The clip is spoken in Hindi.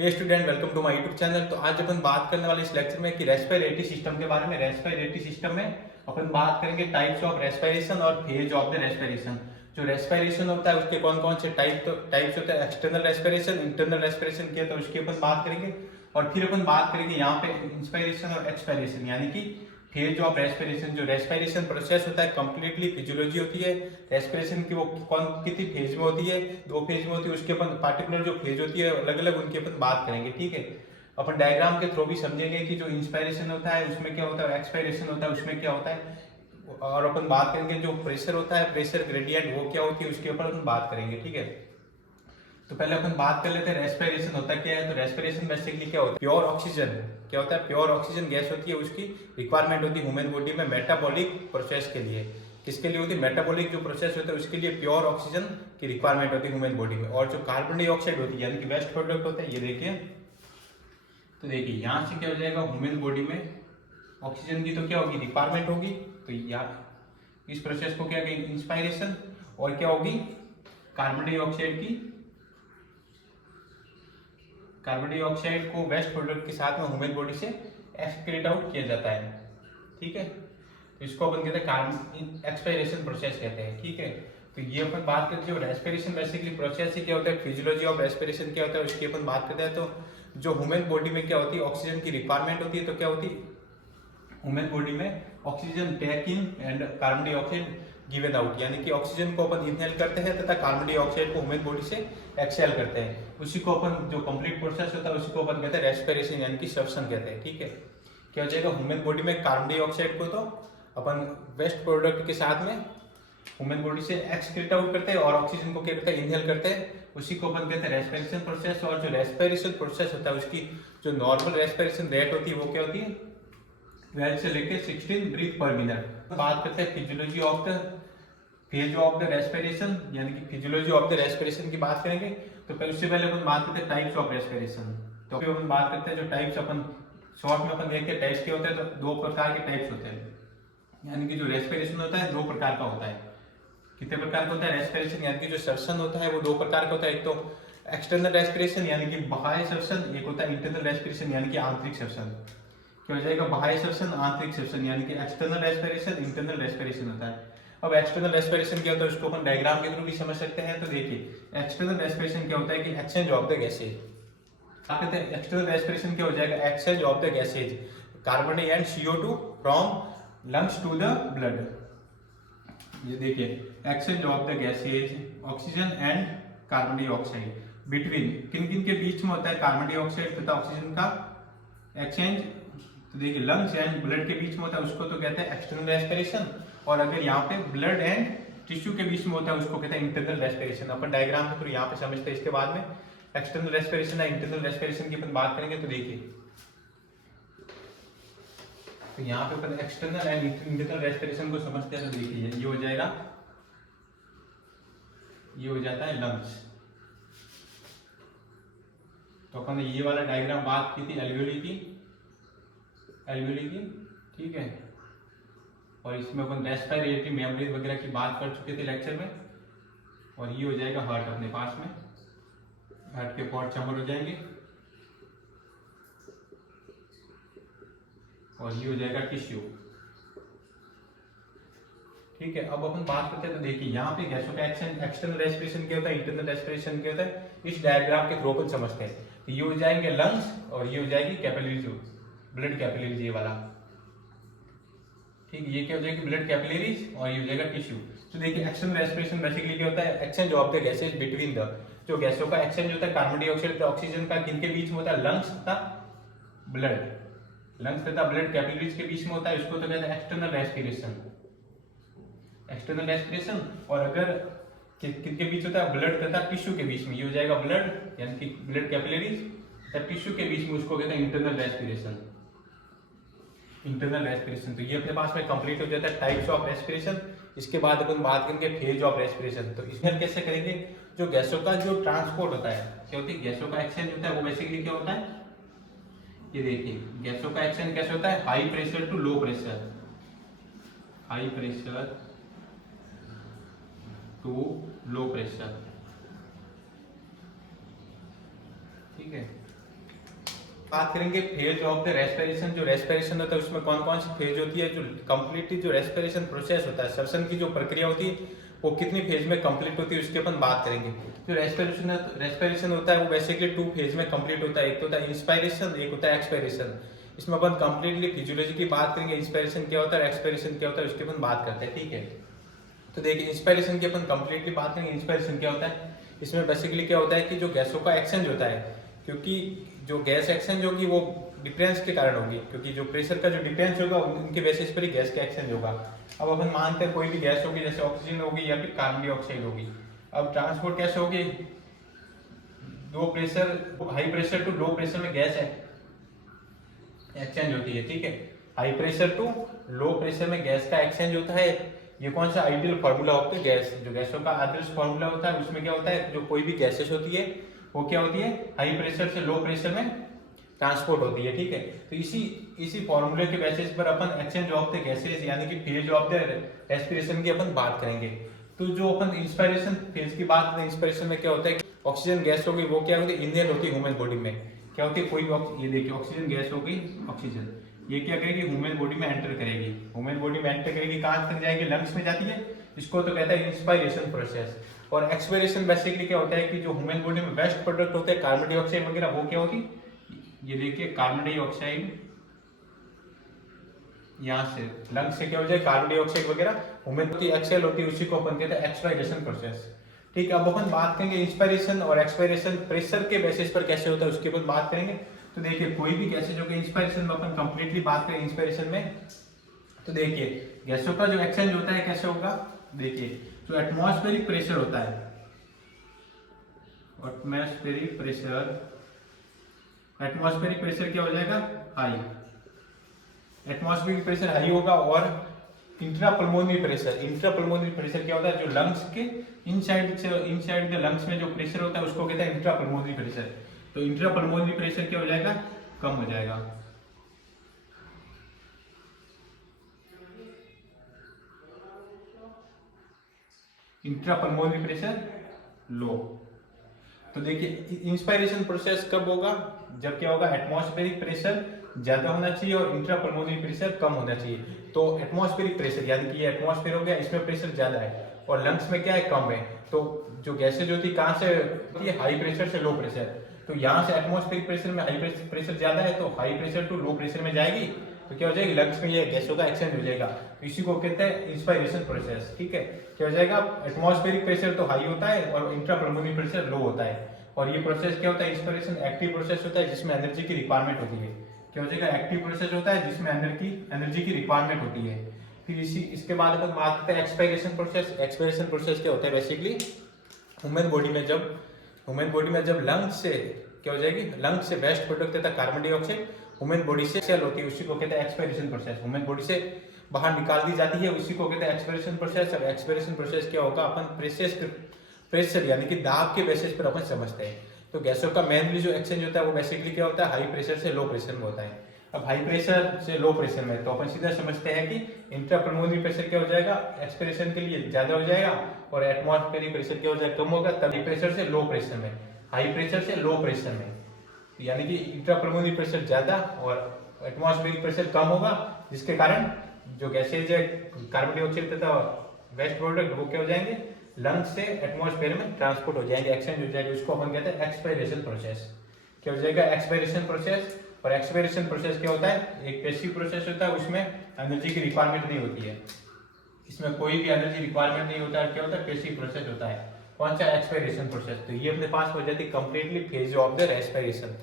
Hey student, welcome to my YouTube channel. तो आज अपन बात करने वाले इस लेक्चर में कि रेस्पिरेटरी सिस्टम के बारे में। रेस्पिरेटरी सिस्टम में अपन बात करेंगे टाइप्स ऑफ रेस्पिरेशन और फेज ऑफ द रेस्पिरेशन। जो रेस्पिरेशन होता है उसके कौन कौन से टाइप्स होते हैं, एक्सटर्नल रेस्पिरेशन, इंटरनल रेस्पिरेशन किया तो उसकी अपन बात करेंगे। और फिर अपन बात करेंगे यहाँ पे इंस्पिरेशन और एक्सपिरेशन, यानी कि फेज ऑफ रेस्पिरेशन। जो रेस्पिरेशन प्रोसेस होता है कंप्लीटली फिजियोलॉजी होती है। रेस्पिरेशन की वो कौन कितनी फेज में होती है, 2 फेज में होती है। उसके अपन पार्टिकुलर जो फेज होती है अलग अलग उनकी अपन बात करेंगे, ठीक है। अपन डायग्राम के थ्रू भी समझेंगे कि जो इंस्पिरेशन होता है उसमें क्या होता है, एक्सपिरेशन होता है उसमें क्या होता है। और अपन बात करेंगे जो प्रेशर होता है, प्रेशर ग्रेडियंट, वो क्या होती है उसके ऊपर अपन बात करेंगे, ठीक है। तो पहले अपन बात कर लेते हैं रेस्पिरेशन होता क्या है। तो रेस्पिरेशन बेसिकली क्या होता है, प्योर ऑक्सीजन। क्या होता है, प्योर ऑक्सीजन गैस होती है, उसकी रिक्वायरमेंट होती है ह्यूमन बॉडी में मेटाबॉलिक प्रोसेस के लिए। किसके लिए होती है, मेटाबॉलिक जो प्रोसेस होता है उसके लिए प्योर ऑक्सीजन की रिक्वायरमेंट होती है ह्यूमन बॉडी में। और जो कार्बन डाइऑक्साइड होती है यानी कि वेस्ट प्रोडक्ट होता है, ये देखिए। तो देखिए यहाँ से क्या हो जाएगा, ह्यूमन बॉडी में ऑक्सीजन की तो क्या होगी, रिक्वायरमेंट होगी। तो यहाँ इस प्रोसेस को क्या कहेंगे, इंस्पायरेशन। और क्या होगी, कार्बन डाइऑक्साइड की, कार्बन डाइऑक्साइड को वेस्ट प्रोडक्ट के साथ में ह्यूमन बॉडी से एक्सक्रीट आउट किया जाता है, ठीक है। तो इसको अपन कहते हैं कार्बन एक्सपायरेशन प्रोसेस कहते हैं, ठीक है। तो ये अपन बात करते हैं रेस्पिरेशन बेसिकली प्रोसेस ही क्या होता है, फिजियोलॉजी ऑफ रेस्पिरेशन क्या होता है उसकी अपन बात करते हैं। तो जो ह्यूमन बॉडी में क्या होती है, ऑक्सीजन की रिक्वायरमेंट होती है। तो क्या होती है, ह्यूमन बॉडी में oxygen take in and carbon dioxide given out, यानी कि ऑक्सीजन को अपन इनहेल करते हैं तथा कार्बन डाइऑक्साइड को ह्यूमन बॉडी से एक्सहेल करते हैं। उसी को अपन जो कंप्लीट प्रोसेस होता है उसी को अपन कहते हैं रेस्पिरेशन, यानी कि श्वसन कहते हैं, ठीक है। क्या हो जाएगा, ह्यूमन बॉडी में कार्बन डाइऑक्साइड को तो अपन वेस्ट प्रोडक्ट के साथ में ह्यूमन बॉडी से एक्सक्रीट आउट करते हैं और ऑक्सीजन को क्या करते हैं, इनहेल करते हैं। उसी को अपन कहते हैं रेस्पिरेशन प्रोसेस। और जो रेस्पिरेशन प्रोसेस होता है उसकी जो नॉर्मल रेस्पिरेशन रेट होती है वो क्या होती है, 12 से लेकर 16 ब्रीथ पर मिनट। बात करते हैं physiology of the phase of the respiration, यानी कि फिजियोलॉजी ऑफ द रेस्पिरेशन की बात करेंगे। तो पहले उससे पहले अपन बात करते हैं टाइप्स ऑफ रेस्पिरेशन। तो फिर अपन बात करते हैं जो टाइप्स अपन शॉर्ट में अपन देखते हैं टाइप्स क्या होते हैं। तो 2 प्रकार के टाइप्स होते हैं, यानी कि जो रेस्पिरेशन होता है 2 प्रकार का होता है। कितने प्रकार का होता है रेस्पिरेशन, यानी कि जो श्वसन होता है वो 2 प्रकार का होता है। एक तो एक्सटर्नल रेस्पिरेशन यानी कि बाह्य श्वसन, एक होता है इंटरनल रेस्पिरेशन यानी कि आंतरिक श्वसन। क्या हो जाएगा, बाह्य श्वसन, आंतरिक श्वसन, यानी कि एक्सटर्नल रेस्पिरेशन, इंटरनल रेस्पिरेशन होता है। अब एक्सटर्नल रेस्पिरेशन क्या होता है उसको अपन डायग्राम के थ्रू भी समझ सकते हैं। तो देखिए एक्सटर्नल रेस्पिरेशन क्या होता है कि एक्सचेंज ऑफ द गैसेज। कहते हैं एक्सटर्नल रेस्पिरेशन क्या हो जाएगा, exchange of the gases, carbon dioxide CO2 from lungs to the blood. ये देखिए exchange of the gases, oxygen and carbon dioxide between, किन किन के बीच में होता है, कार्बन डाइऑक्साइड तथा ऑक्सीजन का एक्सचेंज। तो देखिए लंग्स एंड ब्लड के बीच में होता है उसको तो कहते हैं एक्सटर्नल रेस्पिरेशन। और अगर यहाँ पे ब्लड एंड टिश्यू के बीच में होता है उसको कहते हैं इंटरनल रेस्पिरेशन। अपन डायग्राम के थ्रू यहाँ पे समझते हैं। इसके बाद में एक्सटर्नल रेस्पिरेशन या इंटरनल रेस्पिरेशन की अपन बात करेंगे। तो देखिए तो यहाँ पे अपन एक्सटर्नल एंड इंटरनल रेस्पिरेशन को समझते हैं। तो देखिए ये हो जाएगा, ये हो जाता है लंग्स। तो अपन ने ये वाला डायग्राम बात की थी एल्वियोली की, ठीक है। और इसमें अपन रेस्पिरेटरी मेम्ब्रेन वगैरह की बात कर चुके थे लेक्चर में। और ये हो जाएगा हार्ट अपने पास में, हार्ट के पॉट चैम्बर हो जाएंगे। और ये हो जाएगा टिश्यू, ठीक है। अब अपन बात करते हैं। तो देखिए यहाँ पे गैसों का एक्सटर्नल रेस्पिरेशन क्या होता है, इंटरनल रेस्पिरेशन क्या होता है, इस डायग्राम के थ्रू अपन समझते हैं। तो ये हो जाएंगे लंग्स और ये हो जाएगी कैपिलरीज, ब्लड कैपिलरीज ये वाला, ठीक है। ये क्या हो जाएगी, ब्लड कैपिलरीज, और ये हो जाएगा टिश्यू। तो देखिए एक्सटर्नल रेस्पिरेशन बेसिकली क्या होता है, exchange of the gases between the, जो गैसों का एक्सचेंज होता है कार्बन डाइऑक्साइड और ऑक्सीजन का किन के बीच में होता है, लंग्स तथा ब्लड, लंग्स तथा ब्लड कैपिलरीज के बीच में होता है। इसको तो कहते हैं एक्सटर्नल रेस्पिरेशन, एक्सटर्नल रेस्पिरेशन। और अगर किनके बीच होता है, ब्लड तथा टिश्यू के बीच में, ये हो जाएगा ब्लड यानी कि ब्लड कैपिलरीज तथा टिश्यू के बीच में, उसको कहते हैं इंटरनल रेस्पिरेशन, इंटरनल रेस्पिरेशन। तो ये अपने पास में कंप्लीट हो जाता है टाइप्स ऑफ रेस्पिरेशन। इसके बाद अपन बात करेंगे फेज ऑफ रेस्पिरेशन। तो इसमें कैसे करेंगे, जो गैसों का जो ट्रांसपोर्ट होता है, क्या होती है, गैसों का एक्सचेंज होता है वो बेसिकली क्या होता है, ये देखिए गैसों का एक्सचेंज कैसे होता है, high pressure to low pressure, high pressure to low pressure, ठीक है। बात करेंगे फेज ऑफ द रेस्पिरेशन। जो रेस्पिरेशन होता है उसमें कौन कौन सी फेज होती है, जो कंप्लीटली जो रेस्पिरेशन प्रोसेस होता है, श्वसन की जो प्रक्रिया होती है वो कितनी फेज में कंप्लीट होती है उसकी अपन बात करेंगे। जो रेस्पिरेशन होता है वो बेसिकली 2 फेज में कंप्लीट होता है, एक तो होता है इंस्पायरेशन, एक होता है एक्सपायरेशन। इसमें अपन कंप्लीटली फिजियोलॉजी की बात करेंगे, इंस्पायरेशन क्या होता है, एक्सपायरेशन क्या होता है उसकी अपन बात करते हैं, ठीक है। तो देखिए इंस्पायरेशन की अपन कंप्लीटली बात करेंगे। इंस्पायरेशन क्या होता है, इसमें बेसिकली क्या होता है कि जो गैसों का एक्सचेंज होता है, क्योंकि जो गैस एक्सचेंज होगी वो डिफरेंस के कारण होगी, क्योंकि जो प्रेशर का जो डिफरेंस होगा उनके बेसिस पर ही गैस का एक्सचेंज होगा। अब अपन मानते हैं कोई भी गैस होगी, जैसे ऑक्सीजन होगी या फिर कार्बन डाइऑक्साइड होगी। अब ट्रांसपोर्ट कैसे होगी, low pressure, high pressure to low pressure में गैस एक्सचेंज होती है, ठीक है। High pressure to low pressure में गैस का एक्सचेंज होता है। ये कौन सा ideal formula of the gas, जो गैसों का आदर्श फार्मूला होता है उसमें क्या होता है, जो कोई भी गैसेस होती है वो क्या होती है, हाई प्रेशर से लो प्रेशर में ट्रांसपोर्ट होती है, ठीक है। तो इसी फॉर्मूले के बेसिस पर अपन एक्सचेंज ऑफ द गैसेस यानी कि फेज ऑफ द रेस्पिरेशन की अपन बात करेंगे। तो जो अपन इंस्पायरेशन फेज की बात करें, इंस्पायरेशन में क्या होता है, ऑक्सीजन गैस होगी वो क्या होती है, इनहेल होती है ह्यूमन बॉडी में। क्या होती है, कोई ये देखिए ऑक्सीजन गैस होगी, ऑक्सीजन ये क्या करेगी, ह्यूमन बॉडी में एंटर करेगी। ह्यूमन बॉडी में एंटर करेगी, कहाँ तक जाएगी, लंग्स में जाती है। इसको तो कहता है इंस्पायरेशन प्रोसेस। और एक्सपायरेशन बेसिकली क्या होता है कि जो ह्यूमन बॉडी में वेस्ट प्रोडक्ट होते हैं कार्बन डाइऑक्साइड वगैरह, वो क्या होगी, ये देखिए कार्बन डाइऑक्साइड, यहाँ से लंग्स से क्या हो जाए कार्बन डाइऑक्साइड वगैरह ह्यूमन की एक्सेल होती है, उसी को अपन कहते हैं एक्सपायरेशन प्रोसेस, ठीक है। अब अपन बात करेंगे इंस्पायरेशन और एक्सपायरेशन प्रेशर के बेसिस पर कैसे होता है उसकी अपन बात करेंगे। तो देखिए कोई भी गैसेज जो कि इंस्पायरेशन में अपन कंप्लीटली बात करें इंस्पायरेशन में, तो देखिए गैसों का जो एक्सचेंज होता है कैसे होगा, देखिए जो एटमॉस्फेरिक प्रेशर होता है, एटमॉस्फेरिक प्रेशर क्या हो जाएगा, हाई। एटमॉस्फेरिक प्रेशर हाई होगा। और इंट्रापल्मोनरी प्रेशर क्या होता है, जो लंग्स के इनसाइड द लंग्स में जो प्रेशर होता है उसको कहते हैं इंट्रापल्मोनरी प्रेशर। तो इंट्रापल्मोनरी प्रेशर क्या हो जाएगा, कम हो जाएगा। Intrapulmonary pressure low. तो देखिए इंस्पायरेशन प्रोसेस कब होगा, जब क्या होगा, एटमॉस्फेरिक प्रेशर ज्यादा होना चाहिए और इंट्रापल्मोनरी प्रेशर कम होना चाहिए। तो एटमॉस्फेरिक प्रेशर यानी कि ये एटमॉस्फेयर हो गया, इसमें प्रेशर ज्यादा है और लंग्स में क्या है, कम है। तो जो गैसेज होती है कहाँ से होती है, हाई प्रेशर से लो प्रेशर। तो यहाँ से एटमॉस्फेरिक प्रेशर में हाई प्रेशर ज्यादा है, तो high pressure to low pressure में जाएगी, तो क्या हो जाएगी, लंग्स में ये गैसों का एक्सचेंज हो जाएगा। इसी को कहते हैं इंस्पायरेशन प्रोसेस, ठीक है। क्या हो जाएगा, एटमॉस्फेरिक प्रेशर तो हाई होता है और इंट्रापल्मोनरी प्रेशर लो होता है। और ये प्रोसेस क्या होता है, इंस्पायरेशन एक्टिव प्रोसेस होता है जिसमें एनर्जी की रिक्वायरमेंट होती है। क्या हो जाएगा, एक्टिव प्रोसेस होता है जिसमें एनर्जी की रिक्वायरमेंट होती है। फिर इसके बाद अपन बात करते हैं एक्सपायरेशन प्रोसेस। एक्सपायरेशन प्रोसेस क्या होता है, बेसिकली ह्यूमन बॉडी में जब लंग्स से क्या हो जाएगी, लंग्स से वेस्ट प्रोडक्ट देता है कार्बन डाइऑक्साइड, ह्यूमन बॉडी से सेल होती है, उसी को कहते हैं एक्सपायरेशन प्रोसेस। ह्यूमन बॉडी से बाहर निकाल दी जाती है, उसी को कहते हैं एक्सपायरेशन प्रोसेस। अब एक्सपायरेशन प्रोसेस क्या होगा, अपन प्रेशर यानी कि दाब के बेसिस पर अपन समझते हैं। तो गैसों का मेनली जो एक्सचेंज होता है वो बेसिकली क्या होता है, हाई प्रेशर से लो प्रेशर में होता है। अब हाई प्रेशर से लो प्रेशर में तो अपन सीधा समझते हैं कि इंट्रापल्मोनरी प्रेशर क्या हो जाएगा, एक्सपायरेशन के लिए ज्यादा हो जाएगा और एटमॉस्फेरिक प्रेशर क्या हो जाएगा, कम होगा। तभी प्रेशर से लो प्रेशर में, हाई प्रेशर से लो प्रेशर में, यानी कि इंट्रापल्मोनरी प्रेशर ज्यादा और एटमॉस्फेरिक प्रेशर कम होगा, जिसके कारण जो गैसेज है कार्बन डाइऑक्साइड तथा वेस्ट प्रोडक्ट वो क्या हो जाएंगे, लंग्स से एटमॉस्फेयर में ट्रांसपोर्ट हो जाएंगे, एक्सचेंज हो जाएगा। उसको अपन कहते हैं एक्सपायरेशन प्रोसेस। क्या हो जाएगा, एक्सपायरेशन प्रोसेस। और एक्सपायरेशन प्रोसेस क्या होता है, एक पैसिव प्रोसेस होता है, उसमें एनर्जी की रिक्वायरमेंट नहीं होती है, इसमें कोई भी एनर्जी रिक्वायरमेंट नहीं होता है। क्या होता है, पैसिव प्रोसेस होता है। कौन सा, एक्सपायरेशन प्रोसेस। तो ये अपने पास हो जाती है completely phase of the respiration.